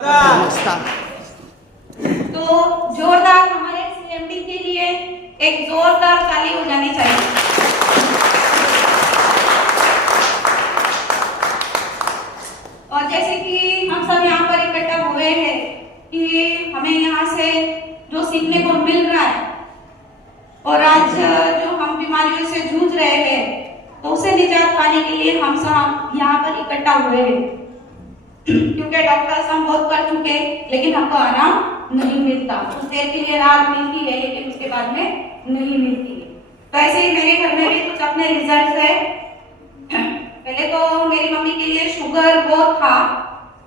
तो जोरदार हमारे सीएमडी के लिए एक जोरदार ताली हो जानी चाहिए। और जैसे कि हम सब यहाँ पर इकट्ठा हुए हैं कि हमें यहाँ से जो सीखने को मिल रहा है और आज जो हम बीमारियों से जूझ रहे हैं तो उसे निजात पाने के लिए हम सब यहाँ पर इकट्ठा हुए हैं। क्योंकि डॉक्टर्स हम बहुत कर चुके लेकिन हमको आराम नहीं मिलता। कुछ देर के लिए राहत मिलती है लेकिन उसके बाद में नहीं मिलती है। तो ऐसे ही मेरे घर में भी कुछ अपने रिजल्ट है। पहले तो मेरी मम्मी के लिए शुगर बहुत था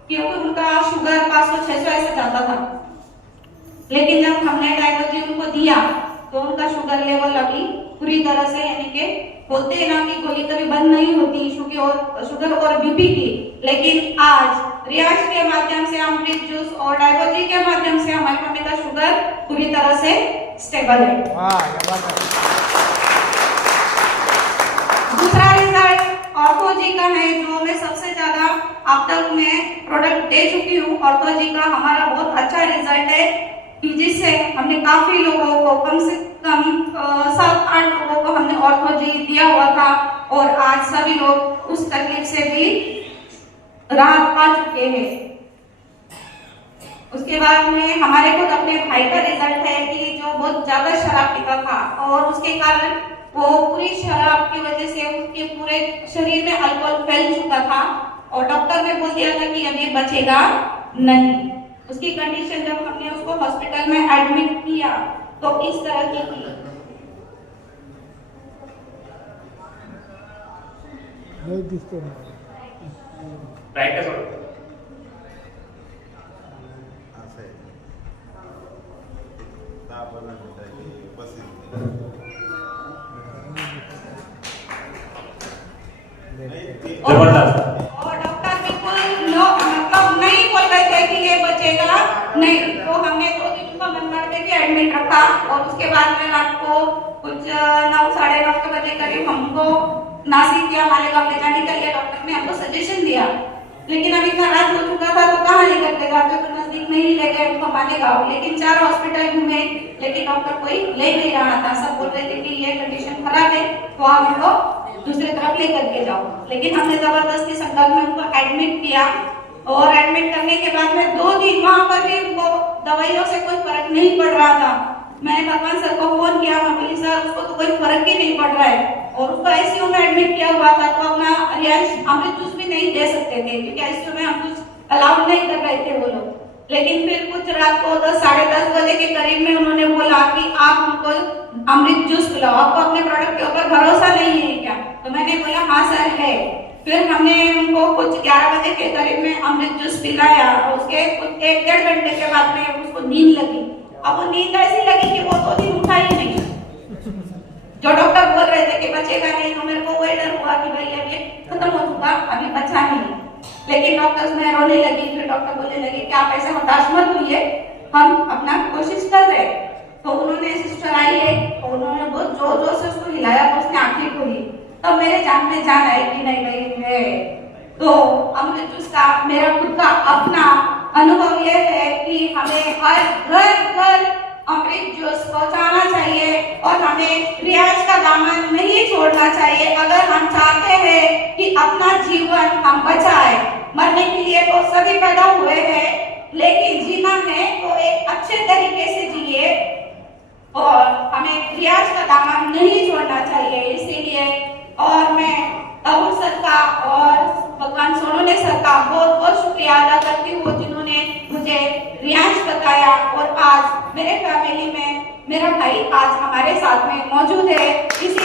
क्योंकि उनका शुगर 500-600 ऐसे जाता था। लेकिन जब हमने डायग्नोसिस उनको दिया तो उनका शुगर लेवल अभी पूरी तरह से यानी कि बोलते हैं ना कि गोली कभी बंद नहीं होती शुगर और बीपी की, लेकिन आज रियाज के माध्यम से अमृत जूस और डायगोजी के माध्यम से हमारी मम्मी का शुगर पूरी तरह से स्टेबल है। दूसरा रिजल्ट ऑर्थोजी का है जो मैं सबसे ज्यादा अब तक मैं प्रोडक्ट दे चुकी हूँ। ऑर्थोजी का हमारा बहुत अच्छा रिजल्ट है जिससे हमने काफी लोगों को कम से कम 7-8 लोगों को हमने ऑर्थोजी दिया हुआ था और आज सभी लोग उस तकलीफ से भी राहत पा चुके हैं। उसके बाद में हमारे खुद अपने भाई का रिजल्ट है कि जो बहुत ज्यादा शराब पीता था और उसके कारण वो पूरी शराब की वजह से उसके पूरे शरीर में अल्कोहल फैल चुका था और डॉक्टर ने बोल दिया था कि अब ये बचेगा नहीं। उसकी कंडीशन जब हमने उसको हॉस्पिटल में एडमिट किया तो इस तरह की थी। और डॉक्टर बिल्कुल मतलब नहीं बोल रहे थे कि ये बचेगा नहीं। तो हमने 2 दिन का मनमाड़ में भी एडमिट रखा और उसके बाद में रात को कुछ 9-9:30 के बजे करीब हमको नासिक या मालेगांव ले जाने के लिए डॉक्टर ने हमको सजेशन दिया। लेकिन अभी इतना रात हो चुका था तो कहाँ लेकर के जाते, तो नजदीक में ही ले गए हमको मालेगांव। लेकिन 4 हॉस्पिटल घूमे लेकिन डॉक्टर कोई ले नहीं रहा था। सब बोल रहे थे कि ये कंडीशन खराब है तो आप इनको दूसरी तरफ लेकर के जाओ। लेकिन हमने जबरदस्ती संकल्प में उनको एडमिट किया और एडमिट करने के बाद में 2 दिन वहां पर भी उनको दवाइयों से कोई फर्क नहीं पड़ रहा था। मैंने भगवान सर को फोन किया, मैं बोली सर उसको तो कोई फर्क ही नहीं पड़ रहा है और उसको आईसीयू में एडमिट किया हुआ था तो अपना रियाज अमृत जूस भी नहीं दे सकते थे क्योंकि आईसीयू में हम कुछ अलाउ नहीं कर रहे थे वो लोग। लेकिन फिर कुछ रात को 10-10:30 बजे के करीब में उन्होंने बोला कि आप हमको अमृत जूस पिलाओ, आपको अपने प्रोडक्ट के ऊपर भरोसा नहीं है क्या? तो मैंने बोला हाँ सर है। फिर हमने उनको कुछ 11 बजे के करीब में अमृत जूस पिलाया और उसके कुछ 1-1.5 घंटे के बाद में उसको नींद लगी। अब वो नींद ऐसी लगी कि वो 2 दिन उठा ही नहीं। जो डॉक्टर बोल रहे थे कि बचेगा नहीं तो मेरे को वही डर हुआ कि भाई अब ये खत्म हो चुका, अभी बचा नहीं। लेकिन डॉक्टर्स में रोने लगी। फिर डॉक्टर बोलने लगे कि आप ऐसे हताश मत हुई, हम अपना कोशिश कर रहे। तो उन्होंने सिस्टर आई है और उन्होंने बहुत जोर जोर से उसको हिलाया तो उसने आंखें खोली। तब मेरे जान में जान आई कि नहीं भाई है। तो अमृत जूस का मेरा खुद का अपना अनुभव यह है कि हमें हर घर अमृत जूस पहुंचाना चाहिए और हमें रियाज का दामन नहीं छोड़ना चाहिए। अगर हम चाहते हैं कि अपना जीवन हम बचाए, मरने के लिए तो सभी पैदा हुए हैं लेकिन जीना है तो एक अच्छे तरीके से जिए और हमें रियाज का दामन नहीं छोड़ना चाहिए। इसीलिए और मैं अबू सर का और भगवान सोनोने सर का बहुत बहुत शुक्रिया अदा करती हूँ जिन्होंने मुझे रियाज बताया और आज मेरे फैमिली में मेरा भाई आज हमारे साथ में मौजूद है। इसी